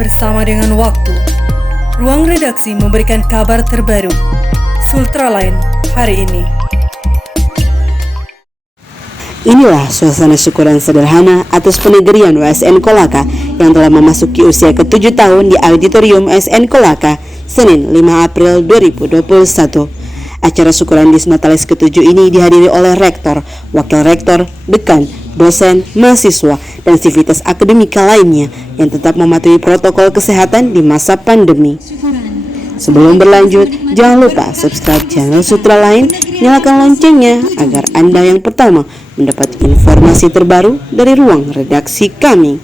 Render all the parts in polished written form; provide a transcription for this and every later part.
bersama dengan waktu. Ruang redaksi memberikan kabar terbaru. Sultraline hari ini. Inilah suasana syukuran sederhana atas penegerian USN Kolaka yang telah memasuki usia ke-7 tahun di Auditorium USN Kolaka, Senin 5 April 2021. Acara syukuran Disnatalis ke-7 ini dihadiri oleh rektor, wakil rektor, dekan, dosen, mahasiswa, dan sivitas akademika lainnya yang tetap mematuhi protokol kesehatan di masa pandemi. Sebelum berlanjut, jangan lupa subscribe channel Sultraline, nyalakan loncengnya agar Anda yang pertama mendapat informasi terbaru dari ruang redaksi kami.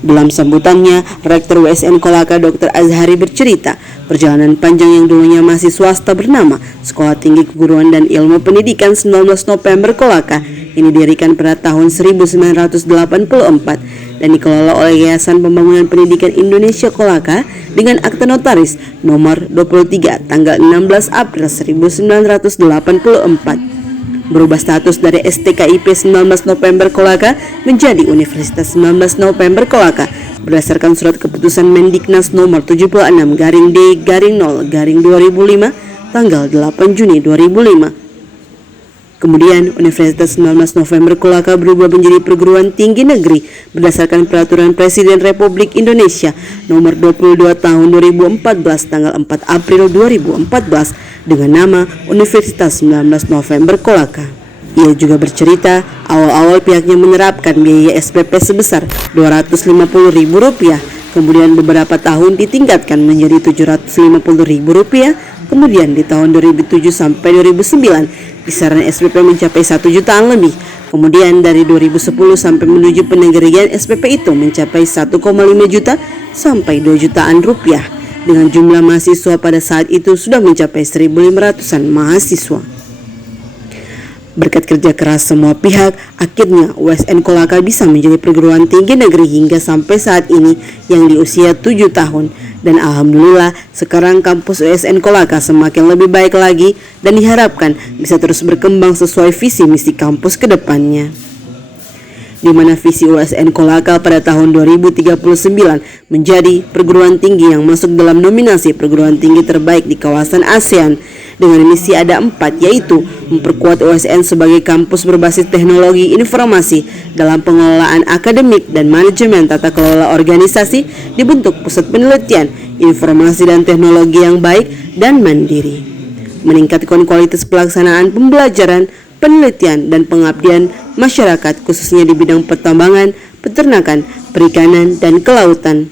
Dalam sambutannya, Rektor USN Kolaka Dr. Azhari bercerita, perjalanan panjang yang dulunya masih swasta bernama Sekolah Tinggi Keguruan dan Ilmu Pendidikan 19 November Kolaka ini didirikan pada tahun 1984 dan dikelola oleh Yayasan Pembangunan Pendidikan Indonesia Kolaka dengan akta notaris nomor 23 tanggal 16 April 1984. Berubah status dari STKIP 19 November Kolaka menjadi Universitas 19 November Kolaka berdasarkan surat keputusan Mendiknas nomor 76-D-0-2005 tanggal 8 Juni 2005. Kemudian, Universitas 19 November Kolaka berubah menjadi perguruan tinggi negeri berdasarkan Peraturan Presiden Republik Indonesia Nomor 22 Tahun 2014 tanggal 4 April 2014 dengan nama Universitas 19 November Kolaka. Ia juga bercerita, awal-awal pihaknya menerapkan biaya SPP sebesar Rp250.000, kemudian beberapa tahun ditingkatkan menjadi Rp750.000, kemudian di tahun 2007 sampai 2009 kisaran SPP mencapai 1 jutaan lebih. Kemudian dari 2010 sampai menuju penegerian SPP itu mencapai 1,5 juta sampai 2 jutaan rupiah. Dengan jumlah mahasiswa pada saat itu sudah mencapai 1.500-an mahasiswa. Berkat kerja keras semua pihak, akhirnya USN Kolaka bisa menjadi perguruan tinggi negeri hingga sampai saat ini yang di usia 7 tahun. Dan alhamdulillah sekarang kampus USN Kolaka semakin lebih baik lagi dan diharapkan bisa terus berkembang sesuai visi misi kampus ke depannya. Di mana visi USN Kolaka pada tahun 2039 menjadi perguruan tinggi yang masuk dalam nominasi perguruan tinggi terbaik di kawasan ASEAN. Dengan misi ada 4, yaitu memperkuat USN sebagai kampus berbasis teknologi informasi dalam pengelolaan akademik dan manajemen tata kelola organisasi, dibentuk pusat penelitian, informasi dan teknologi yang baik dan mandiri, meningkatkan kualitas pelaksanaan pembelajaran, penelitian dan pengabdian masyarakat khususnya di bidang pertambangan, peternakan, perikanan dan kelautan,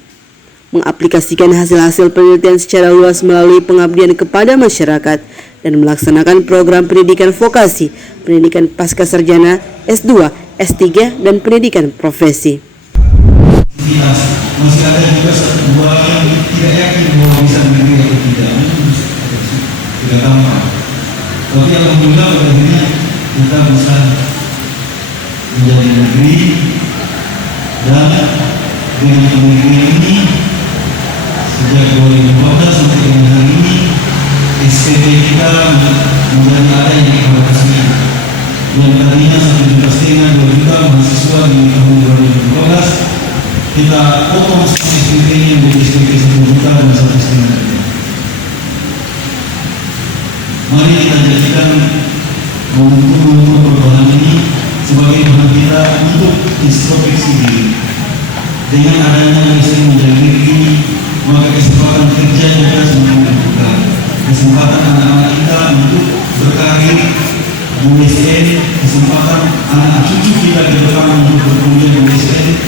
mengaplikasikan hasil-hasil penelitian secara luas melalui pengabdian kepada masyarakat, dan melaksanakan program pendidikan vokasi, pendidikan pasca sarjana, S2, S3, dan pendidikan profesi. Masih ada juga satu dua yang tidak yakin bahwa bisa menegeri atau tidak tampak. Tapi alhamdulillah akhirnya kita bisa menjadi negeri dan dengan penegerian ini sejak 2015 sampai dengan hari ini SPP kita menjadi ada yang dievaluasi. Yang tadinya 1,5 juta 2 juta mahasiswa di tahun 2012 kita potong SPP ini menjadi SPP 1 juta dan 1,5 juta. Mari kita jadikan momentum perubahan ini sebagai bahan kita untuk introspeksi diri. Dengan adanya yang menjadi diri, maka kesempatan kerja juga semakin terbuka. Kesempatan anak-anak kita untuk berkarir di USN, kesempatan anak cucu kita ke depan untuk berkuliah di USN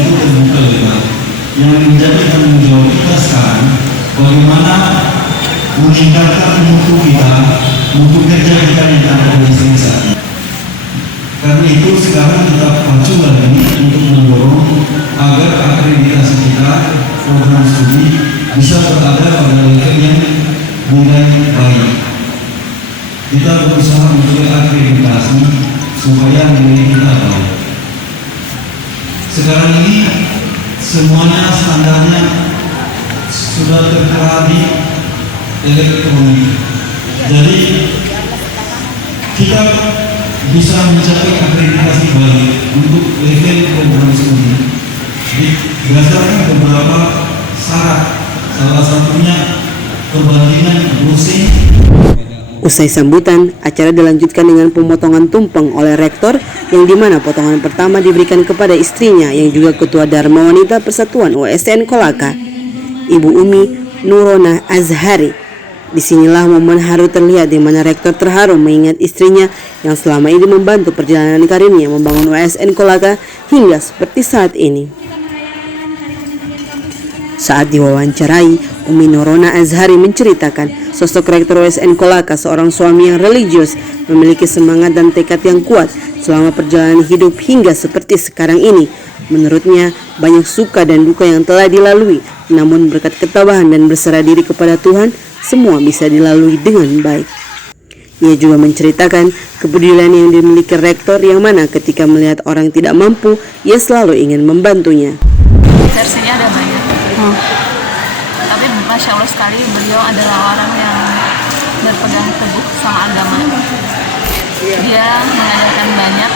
itu terbuka lebar. Yang menjadi tanggung jawab kita sekarang, bagaimana meningkatkan mutu kita, mutu kerja kita yang ada di USN saat ini. Karena itu sekarang kita pacu lagi untuk mendorong agar akreditasi kita, program studi bisa berada pada level yang nilai baik. Kita berusaha untuk akreditasi supaya nilai kita baik. Sekarang ini semuanya standarnya sudah tertera di elektronik. Jadi kita bisa mencapai akreditasi baik untuk level program studi berdasarkan beberapa syarat, salah satunya perbandingan dosen. Usai sambutan, acara dilanjutkan dengan pemotongan tumpeng oleh rektor yang dimana potongan pertama diberikan kepada istrinya yang juga Ketua Dharma Wanita Persatuan USN Kolaka, Ibu Umi Nurona Azhari. Disinilah momen haru terlihat di mana rektor terharu mengingat istrinya yang selama ini membantu perjalanan karirnya membangun USN Kolaka hingga seperti saat ini. Saat diwawancarai, Umi Nurona Azhari menceritakan sosok rektor USN Kolaka seorang suami yang religius, memiliki semangat dan tekad yang kuat selama perjalanan hidup hingga seperti sekarang ini. Menurutnya, banyak suka dan duka yang telah dilalui, namun berkat ketabahan dan berserah diri kepada Tuhan, semua bisa dilalui dengan baik. Ia juga menceritakan kepedulian yang dimiliki rektor yang mana ketika melihat orang tidak mampu, ia selalu ingin membantunya. Versinya ada banyak. Tapi Masya Allah sekali, beliau adalah orang yang berpegang teguh sama agama. Dia mengajarkan banyak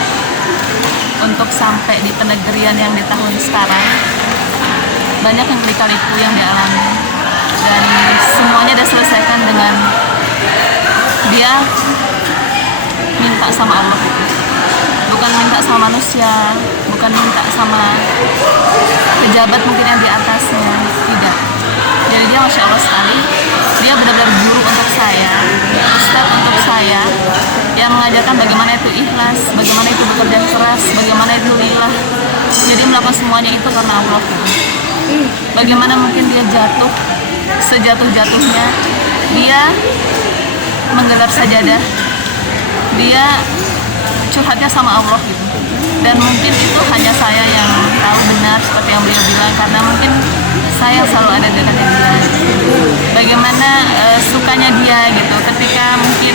untuk sampai di penegerian yang di tahun sekarang. Banyak yang lika-liku yang dialami, dan semuanya diselesaikan dengan dia minta sama Allah. Bukan minta sama manusia, bukan minta sama pejabat mungkin yang di atasnya, tidak. Jadi dia Masya Allah sekali, dia benar-benar guru untuk saya, ustaz untuk saya, yang mengajarkan bagaimana itu ikhlas, bagaimana itu bekerja keras, bagaimana itu lillah. Jadi melakukan semuanya itu karena Allah. Bagaimana mungkin dia jatuh sejatuh-jatuhnya, dia menggelar sajadah, dia curhatnya sama Allah gitu. Dan mungkin itu hanya saya yang tahu benar seperti yang beliau bilang, karena mungkin saya selalu ada di dekat dia. Bagaimana sukanya dia gitu ketika mungkin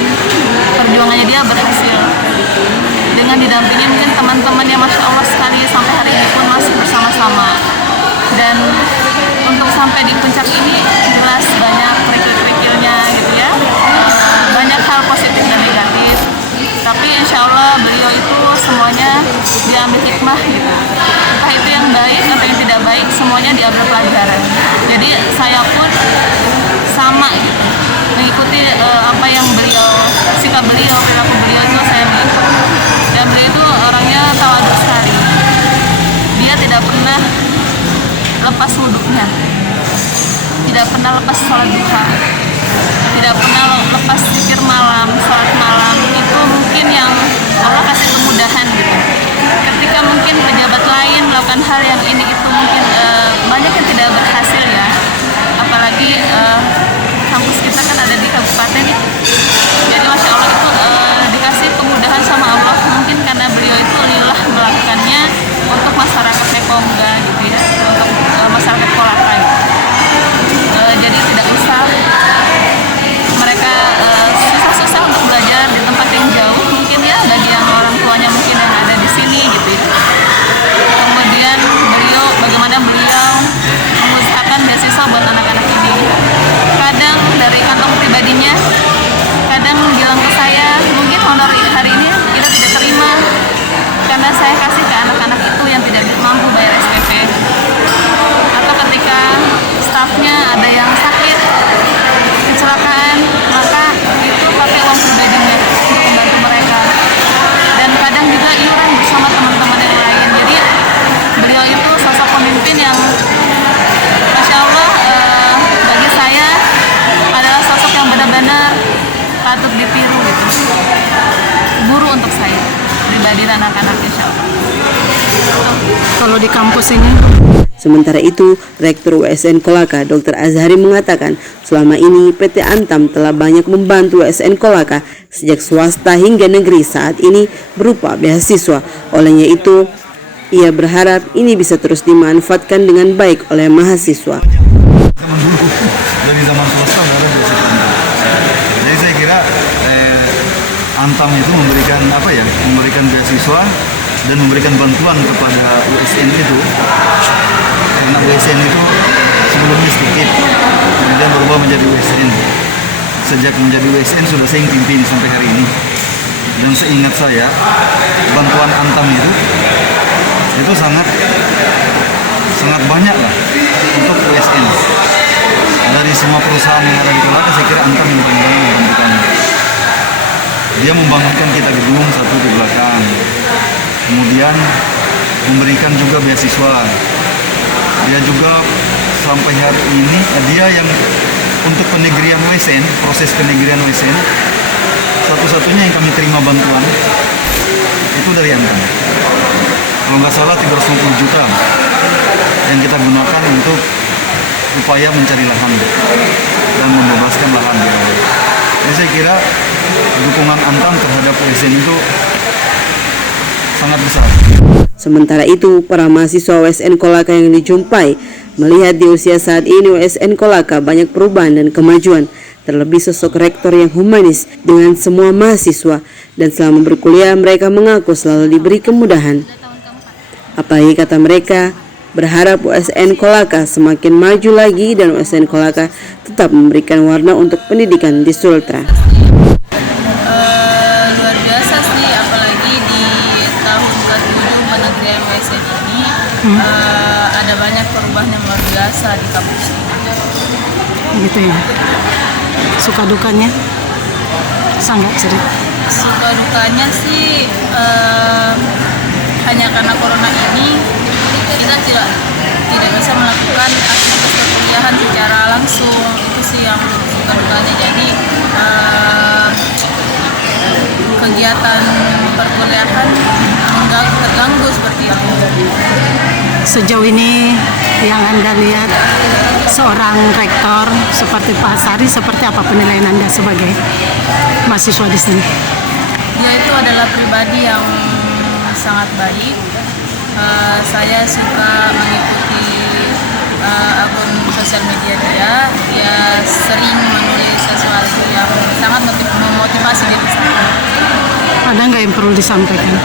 perjuangannya dia berhasil dengan didampingi mungkin teman-teman yang Masya Allah sekali sampai hari ini pun masih bersama-sama. Dan untuk sampai di puncak ini jelas banyak kerikil-kerikilnya gitu ya, banyak hal positif dan negatif. Tapi insya Allah beliau itu semuanya diambil hikmah gitu. Entah itu yang baik atau yang tidak baik, semuanya diambil pelajaran. Jadi saya pun sama gitu, mengikuti apa yang beliau, sikap beliau, perilaku beliau itu saya mengikuti. Dan beliau itu orangnya tawadhu sekali. Dia tidak pernah lepas wudhunya, tidak pernah lepas sholat duha, tidak pernah lepas zikir malam, sholat malam. Itu mungkin yang Allah kasih kemudahan gitu. Ketika mungkin pejabat lain melakukan hal yang ini itu mungkin banyak yang tidak berhasil ya. Apalagi kampus kita kan ada di kabupaten. Jadi Masya Allah itu dikasih kemudahan sama Allah. Mungkin karena beliau itu lillah melakukannya untuk masyarakat Nepongga gitu ya, untuk masyarakat Kolaka gitu. Jadi tidak usah mereka susah-susah untuk belajar di tempat yang jauh mungkin ya, bagi yang orang tuanya mungkin yang ada di sini gitu ya. Kemudian beliau, bagaimana beliau mengusahakan beasiswa buat anak-anak ini. Kadang dari kantong pribadinya, kadang bilang ke saya, mungkin honor hari ini kita tidak terima karena saya kasih ke anak-anak itu yang tidak mampu bayar SPP. Atau ketika stafnya ada yang sakit, kecelakaan, maka itu pakai uang pribadinya untuk membantu mereka. Dan kadang juga iuran bersama teman-teman yang lain. Jadi beliau itu sosok pemimpin yang Masya Allah bagi saya adalah sosok yang benar-benar patut ditiru gitu. Guru untuk saya pribadi dan anak-anak insya Allah. Kalau di kampus ini. Sementara itu, Rektor USN Kolaka Dr. Azhari mengatakan selama ini PT Antam telah banyak membantu USN Kolaka sejak swasta hingga negeri saat ini berupa beasiswa. Olehnya itu, ia berharap ini bisa terus dimanfaatkan dengan baik oleh mahasiswa. Dari zaman swasta nggak ada beasiswa. Jadi saya kira Antam itu memberikan beasiswa dan memberikan bantuan kepada USN itu. Karena USN itu sebelumnya sedikit, kemudian berubah menjadi USN. Sejak menjadi USN sudah saya pimpin sampai hari ini. Dan seingat saya, bantuan Antam itu sangat sangat banyak lah untuk USN. Dari semua perusahaan yang ada di Kolaka, saya kira Antam yang paling banyak membantukannya. Dia membangunkan kita gedung satu di belakang, kemudian memberikan juga beasiswa. Dia juga sampai hari ini, dia yang untuk penegrian WSN, proses penegrian WSN, satu-satunya yang kami terima bantuan itu dari Antam. Kalau nggak salah 350 juta yang kita gunakan untuk upaya mencari lahan dan membebaskan lahan. Jadi saya kira dukungan Antam terhadap WSN itu sangat besar. Sementara itu, para mahasiswa USN Kolaka yang dijumpai melihat di usia saat ini USN Kolaka banyak perubahan dan kemajuan, terlebih sosok rektor yang humanis dengan semua mahasiswa, dan selama berkuliah mereka mengaku selalu diberi kemudahan. Apalagi kata mereka, berharap USN Kolaka semakin maju lagi dan USN Kolaka tetap memberikan warna untuk pendidikan di Sultra. Luar biasa sih, apalagi di tahun ke-7 penegrian WSN ini ada banyak perubahan yang luar biasa di kampus ini. Gitu ya. Suka dukanya sangat cerita. Suka dukanya sih hanya karena corona ini kita tidak bisa melakukan aktivitas perkuliahan secara langsung. Itu sih yang suka dukanya. Jadi kegiatan perkuliahan terganggu seperti itu. Sejauh ini yang Anda lihat seorang rektor seperti Pak Sari, seperti apa penilaian Anda sebagai mahasiswa di sini? Dia itu adalah pribadi yang sangat baik. Saya suka mengikuti akun sosial media dia. Dia sering menulis sesuatu yang sangat memotivasi diri saya. Ada nggak yang perlu disampaikan?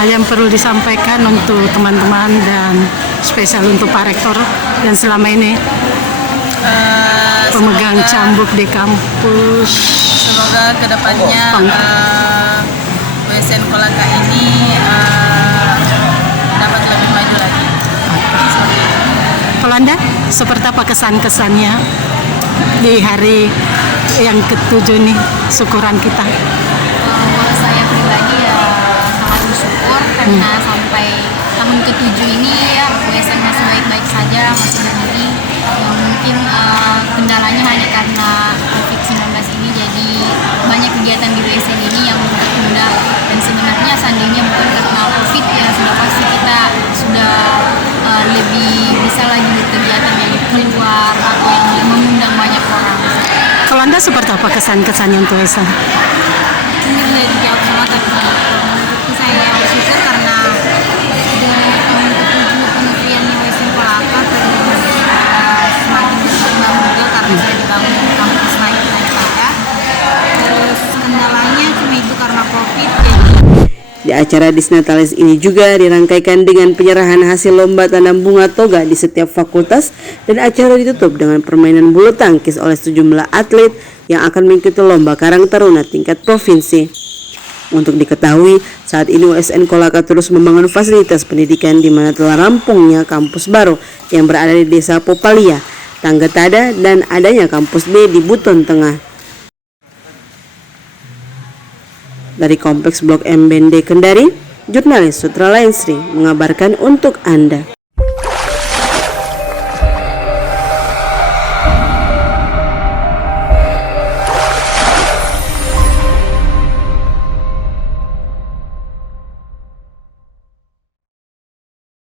Ada yang perlu disampaikan untuk teman-teman dan spesial untuk Pak Rektor yang selama ini pemegang cambuk di kampus. Semoga kedepannya WSN Kolaka ini dapat lebih maju lagi. Kalau Anda, seperti apa kesan-kesannya di hari yang ke-7 nih, syukuran kita? Kalau saya pribadi ya sangat bersyukur karena sampai tahun ke-7 ini ya WSN masih baik-baik saja, masih berdiri. Mungkin kendalanya hanya karena COVID-19 ini, jadi banyak kegiatan di WSN ini yang tertunda, dan sebenarnya seandainya bukan karena COVID ya sudah pasti kita sudah lebih bisa lagi berkegiatan yang keluar atau yang mengundang banyak orang. Kalau Anda seperti apa kesan-kesannya untuk WSN? Ini boleh dijawab semua, tapi menurutku saya bersyukur karena dari tahun ke-7 penegrian WSN Kolaka semakin berkembang juga karena sudah dibangun kampus naik-naik saja. Terus kendalanya cuma itu karena COVID. Di acara Disnatalis ini juga dirangkaikan dengan penyerahan hasil lomba tanam bunga toga di setiap fakultas, dan acara ditutup dengan permainan bulu tangkis oleh sejumlah atlet yang akan mengikuti lomba Karang Taruna tingkat provinsi. Untuk diketahui, saat ini USN Kolaka terus membangun fasilitas pendidikan di mana telah rampungnya kampus baru yang berada di Desa Popalia, Tangga Tada, dan adanya kampus B di Buton Tengah. Dari Kompleks Blok M Bende Kendari, jurnalis Sutra Lain Sri mengabarkan untuk Anda.